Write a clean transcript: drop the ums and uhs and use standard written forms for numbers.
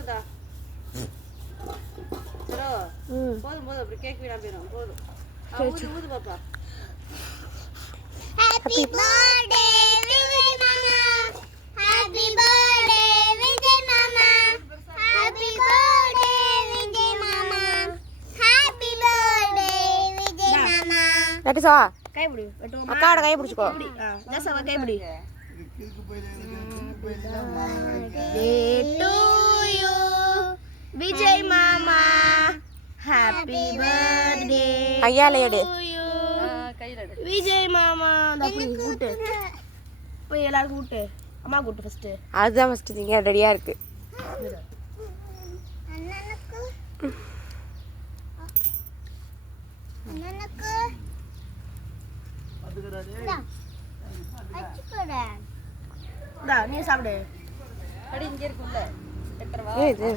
போதும்டா. சரோ போதும் போதும் அப்படி கேக் வீணா போயிடும் போதும். ஊது ஊது பாப்பா. Happy birthday Vijay mama. Happy birthday Vijay mama. Happy birthday Vijay mama. Happy birthday Vijay mama. நட்டிசா கை பிடி வெட்டுவோமா? அக்காவோட கை பிடிச்சுக்கோ. ஜாசவா கை பிடி. Day to you Vijay mama. Happy birthday கையால எடு. கையில எடு. Vijay mama. அப்படி கூட்டு. போய் எல்லாரும் கூட்டு. அம்மா கூட்டு ஃபர்ஸ்ட். அதுதான் ஃபர்ஸ்ட் திங்க ரெடியா இருக்கு. அண்ணனுக்கு அண்ணனுக்கு அச்சுக்கடா டா நீ சாப்பிடு. அடி இங்க இருக்குல்ல. வெட்டறவா? இது